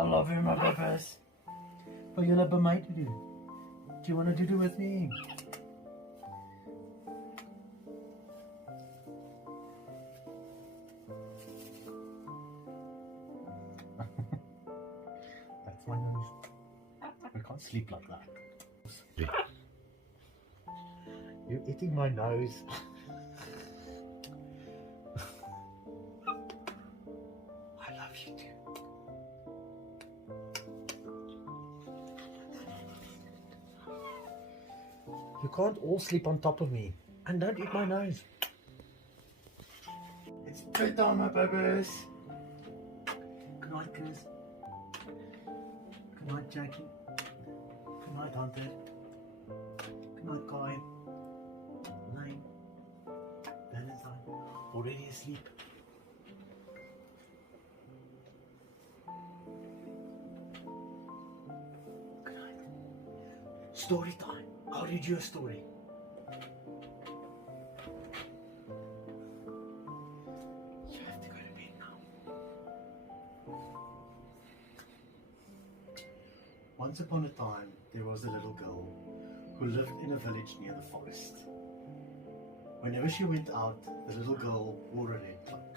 I love you, my babies. Wat jullie bij mij te doen? Do you want to do with me? That's my nose. I can't sleep like that. You're eating my nose. I love you too. You can't all sleep on top of me. And don't eat my nose. It's bedtime, my babies. Good night, Chris. Good night, Jackie. Good night, Hunter. Good night, Kai. Lane. Valentine. Already asleep. Good night. Story time. I'll read you a story. You have to go to bed now. Once upon a time, there was a little girl who lived in a village near the forest. Whenever she went out, the little girl wore a red cloak.